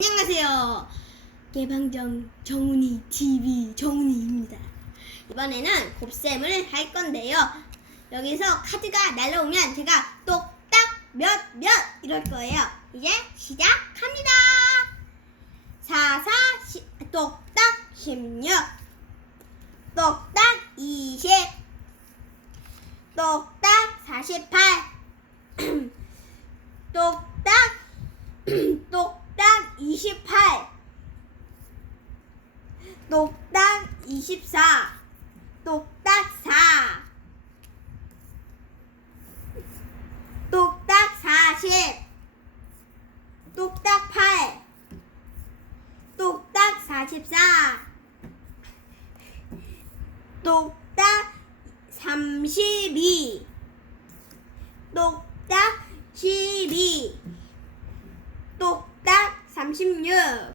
안녕하세요. 개방정 정훈이 TV 정훈이입니다. 이번에는 곱셈을 할 건데요. 여기서 카드가 날라오면 제가 똑딱 몇, 몇 이럴 거예요. 이제 시작합니다. 4, 4, 시, 똑딱 16, 똑딱 20, 똑딱 48, 똑딱 똑딱 28 똑딱 24 똑딱 4 똑딱 40 똑딱 8 똑딱 44 똑딱 32 똑딱 12 똑딱 36